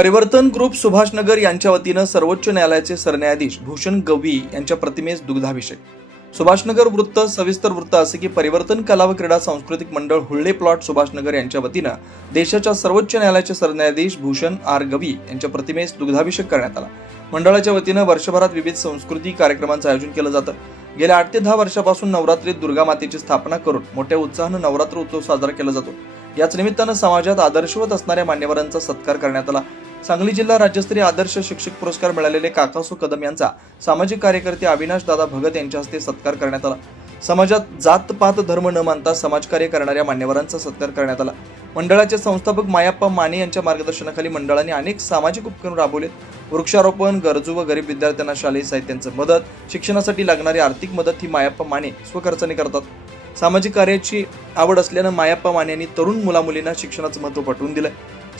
परिवर्तन ग्रुप सुभाषनगर यांच्या वतीनं सर्वोच्च न्यायालयाचे सरन्यायाधीश भूषण गवई यांच्या प्रतिमेस दुग्धाभिषेक. सुभाषनगर वृत्त सविस्तर वृत्त असे की परिवर्तन कला व क्रीडा सांस्कृतिक मंडळ हुल्ले प्लॉट सुभाषनगर यांच्या वतीनं देशाच्या सर्वोच्च न्यायालयाचे सरन्यायाधीश भूषण आर गवी यांच्या प्रतिमेस दुग्धाभिषेक करण्यात आला. मंडळाच्या वतीनं वर्षभरात विविध संस्कृती कार्यक्रमांचं आयोजन केलं जातं. गेल्या आठ ते दहा वर्षापासून नवरात्रीत दुर्गा मातेची स्थापना करून मोठ्या उत्साहानं नवरात्र उत्सव साजरा केला जातो. याच निमित्तानं समाजात आदर्शवत असणाऱ्या मान्यवरांचा सत्कार करण्यात आला. सांगली जिल्हा राज्यस्तरीय आदर्श शिक्षक पुरस्कार मिळालेले काकासू कदम यांचा सामाजिक कार्यकर्ते अविनाश दादा भगत यांच्या हस्ते सत्कार करण्यात आला. समाजात जात पात धर्म न मानता समाजकार्य करणाऱ्या मान्यवरांचा सत्कार करण्यात आला. मंडळाचे संस्थापक मायाप्पा माने यांच्या मार्गदर्शनाखाली मंडळाने अनेक सामाजिक उपक्रम राबवलेत. वृक्षारोपण गरजू व गरीब विद्यार्थ्यांना शालेय साहित्यांचं मदत शिक्षणासाठी लागणारी आर्थिक मदत ही मायाप्पा माने स्वखर्चाने करतात. सामाजिक कार्याची आवड असल्यानं मायाप्पा माने यांनी तरुण मुलामुलींना शिक्षणाचं महत्त्व पटवून दिलंय.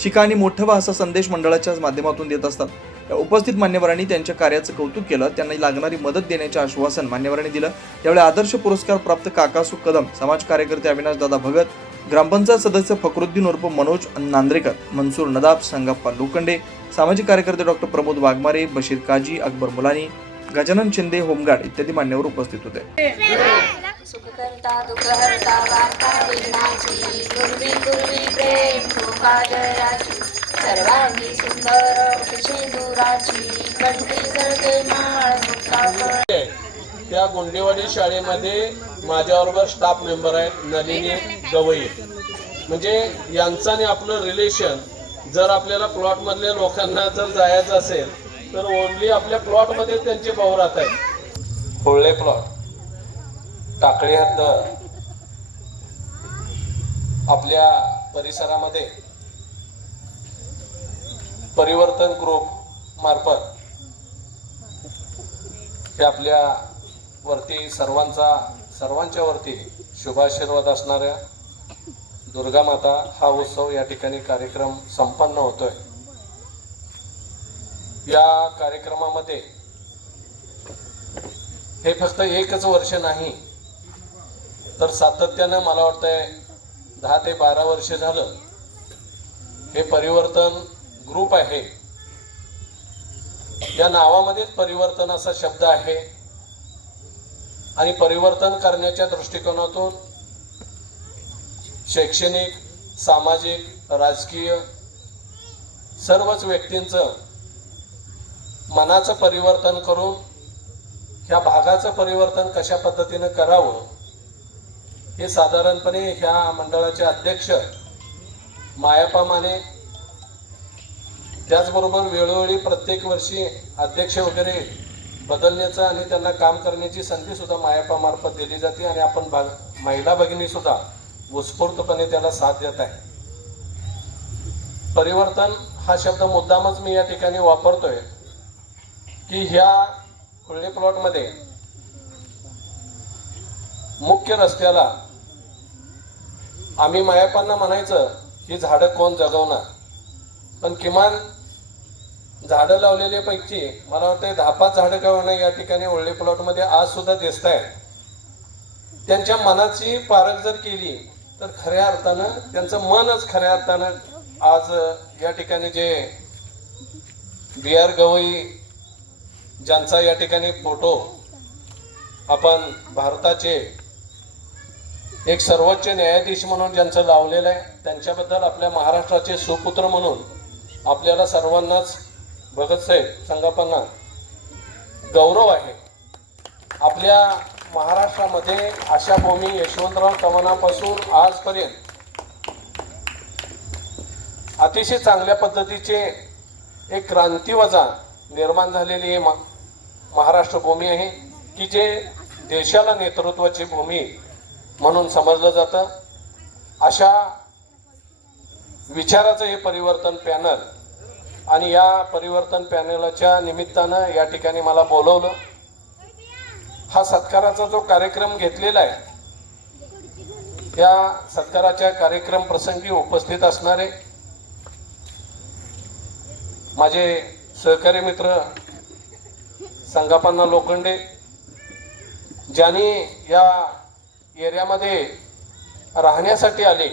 शिका आणि मोठं व्हा असा संदेश मंडळाच्या माध्यमातून देत असतात. या उपस्थित मान्यवरांनी त्यांच्या कार्याचं कौतुक केलं त्यांना लागणारी मदत देण्याचे आश्वासन मान्यवरांनी दिलं. त्यावेळी आदर्श पुरस्कार प्राप्त काकासू कदम समाज कार्यकर्ते अविनाश दादा भगत ग्रामपंचायत सदस्य फखरुद्दीन उर्फ मनोज नांद्रेकर मनसूर नदाब संगप्पा लोखंडे सामाजिक कार्यकर्ते doctor Pramod Waghmare Bashir Kazi Akbar Mulani Gajanan Shinde home guard इत्यादी मान्यवर उपस्थित होते. सुखकर्ता दुःखहर्ता वार्ता विघ्नाची गुरवी गुरवी प्रेम जयाची सर्वांगी सुंदर शेंदुराची कंठी सरते माळ मुक्ताफळ त्या गुंडेवाडी शाळेमध्ये माझ्याबरोबर स्टाफ मेंबर आहेत नलिनी गवई. म्हणजे यांचं आणि आपलं रिलेशन जर आपल्याला प्लॉटमधल्या लोकांना जर जायचं असेल तर ओनली आपल्या प्लॉटमध्ये त्यांचे भाऊ राहत आहेत. होळले प्लॉट टाकळी हद्द आपल्या परिसरामध्ये परिवर्तन ग्रुप मार्फत हे आपल्या वरती सर्वांचा सर्वांच्या वरती शुभाशीर्वाद असणाऱ्या दुर्गा माता हा उत्सव या ठिकाणी कार्यक्रम संपन्न होतोय. या कार्यक्रमामध्ये हे फक्त एकच वर्ष नाही तर सातत्यानं मला वाटतंय दहा ते बारा वर्ष झालं हे परिवर्तन ग्रुप आहे. या नावामध्येच परिवर्तन असा शब्द आहे. आणि परिवर्तन करण्याच्या दृष्टिकोनातून शैक्षणिक सामाजिक राजकीय सर्वच व्यक्तींचं मनाचं परिवर्तन करून ह्या भागाचं परिवर्तन कशा पद्धतीनं करावं हे साधारणपणे ह्या मंडळाचे अध्यक्ष मायापा माने त्याचबरोबर वेळोवेळी प्रत्येक वर्षी अध्यक्ष वगैरे बदलण्याचं आणि त्यांना काम करण्याची संधी सुद्धा मायापा मार्फत दिली जाते आणि आपण भाग महिला भगिनी सुद्धा उत्स्फूर्तपणे त्याला साथ देत आहे. परिवर्तन हा शब्द मुद्दामच मी या ठिकाणी वापरतोय की ह्या खुल्ले प्लॉटमध्ये मुख्य रस्त्याला आम्ही मायापांना म्हणायचं ही झाडं कोण जगवणार? पण किमान झाडं लावलेले पैकी मला वाटतं दहा पाच झाडं का या ठिकाणी ओळले प्लॉटमध्ये आज सुद्धा दिसत आहेत त्यांच्या मनाची पारख जर केली तर खऱ्या अर्थानं त्यांचं मनच खऱ्या अर्थानं आज या ठिकाणी जे बी आर गवई ज्यांचा या ठिकाणी फोटो आपण भारताचे एक सर्वोच्च न्यायाधीश म्हणून ज्यांचं लावलेलं आहे त्यांच्याबद्दल आपल्या महाराष्ट्राचे सुपुत्र म्हणून आपल्याला सर्वांनाच भगतसाहेब संगप्पांना गौरव आहे. आपल्या महाराष्ट्रामध्ये अशा भूमी यशवंतराव चव्हाणापासून आजपर्यंत अतिशय चांगल्या पद्धतीचे एक क्रांतीवजा निर्माण झालेली मा महाराष्ट्र भूमी आहे की जे देशाला नेतृत्वाची भूमी म्हणून समजलं जातं. अशा विचाराचं हे परिवर्तन पॅनल आणि या परिवर्तन पॅनलच्या निमित्तानं या ठिकाणी मला बोलवलं. हा सत्काराचा जो कार्यक्रम घेतलेला आहे त्या सत्काराच्या कार्यक्रम प्रसंगी उपस्थित असणारे माझे सहकारी मित्र संगापन्ना लोखंडे ज्यांनी या एरियामध्ये राहण्यासाठी आले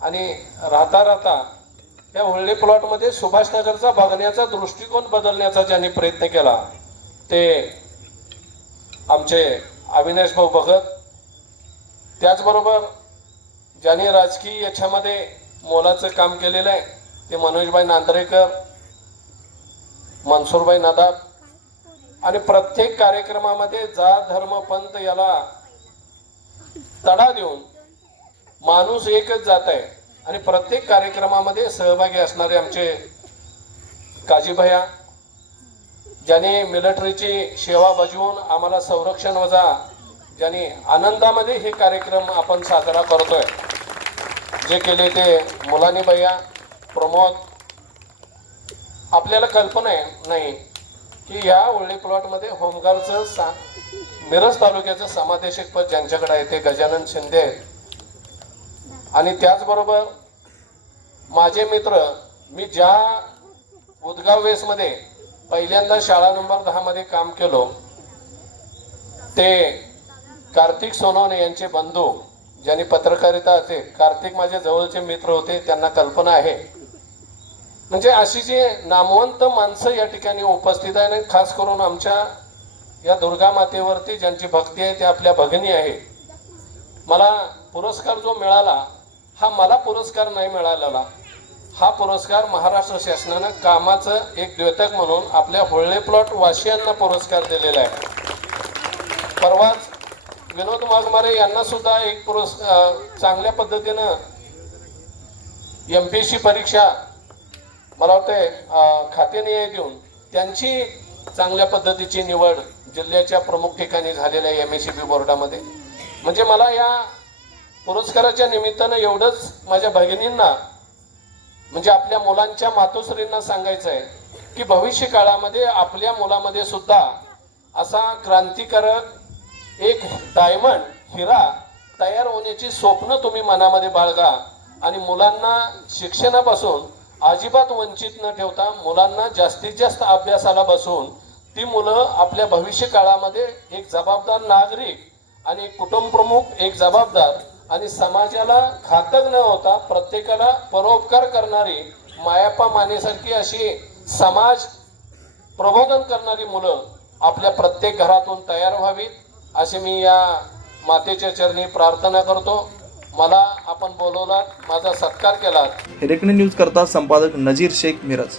आणि राहता राहता या होल्डे प्लॉटमध्ये सुभाषनगरचा बघण्याचा दृष्टिकोन बदलण्याचा ज्यांनी प्रयत्न केला ते आमचे अविनाश भाऊ भगत त्याचबरोबर ज्यांनी राजकीय याच्यामध्ये मोलाचं काम केलेलं आहे ते मनोजभाई नांदरेकर मनसूरभाई नदाब. आणि प्रत्येक कार्यक्रमामध्ये जात धर्म पंत याला तडा देऊन माणूस एकच जात आहे. आणि प्रत्येक कार्यक्रमामध्ये सहभागी असणारे आमचे काजीभया ज्यांनी मिलिटरीची सेवा बजवून आम्हाला संरक्षण वजा ज्यांनी आनंदामध्ये हे कार्यक्रम आपण साजरा करतोय. जे केले ते मुलानी भैया प्रमोद आपल्याला कल्पना आहे नाही की या उळणी प्लॉटमध्ये होमगार्डचं सा मिरज तालुक्याचं समादेशक पद ज्यांच्याकडे आहे ते गजानन शिंदे आहेत. आणि त्याचबरोबर माझे मित्र मी ज्या उदगाव वेसमध्ये पहिल्यांदा शाळा नंबर दहामध्ये काम केलो ते कार्तिक सोनवणे यांचे बंधू ज्यांनी पत्रकारिता होते कार्तिक माझे जवळचे मित्र होते त्यांना कल्पना आहे. म्हणजे अशी जी नामवंत माणसं या ठिकाणी उपस्थित आहे आणि खास करून आमच्या या दुर्गा मातेवरती ज्यांची भक्ती आहे ते आपल्या भगिनी आहे. मला पुरस्कार जो मिळाला हा मला पुरस्कार नाही मिळालेला. हा पुरस्कार महाराष्ट्र शासनानं कामाचं एक द्योतक म्हणून आपल्या होळले प्लॉट वासियांना पुरस्कार दिलेला आहे. परवाच विनोद वाघमारे यांना सुद्धा एक पुरस् चांगल्या पद्धतीनं एम पी सी परीक्षा मला वाटते अं, खातेनिहाय देऊन त्यांची चांगल्या पद्धतीची निवड जिल्ह्याच्या प्रमुख ठिकाणी झालेल्या एम एस सी बी बोर्डामध्ये. म्हणजे मला या पुरस्काराच्या निमित्तानं एवढंच माझ्या भगिनींना म्हणजे आपल्या मुलांच्या मातोश्रींना सांगायचं आहे की भविष्य काळामध्ये आपल्या मुलामध्ये सुद्धा असा क्रांतिकारक एक डायमंड हिरा तयार होण्याची स्वप्न तुम्ही मनामध्ये बाळगा आणि मुलांना शिक्षणापासून अजिबात वंचित न ठेवता मुलांना जास्तीत जास्त अभ्यासाला बसून ती मुलं आपल्या भविष्य काळामध्ये एक जबाबदार नागरिक आणि कुटुंब कुटुंबप्रमुख एक जबाबदार आणि समाजाला घातक न होता प्रत्येकाला परोपकार करणारी मायापा मानेसारखी अशी समाज प्रबोधन करणारी मुलं आपल्या प्रत्येक घरातून तयार व्हावीत अशी मी या मातेच्या चरणी प्रार्थना करतो. मला आपण बोलवलात माझा सत्कार केला हिरेकणी न्यूज करता संपादक नजीर शेख मिरज.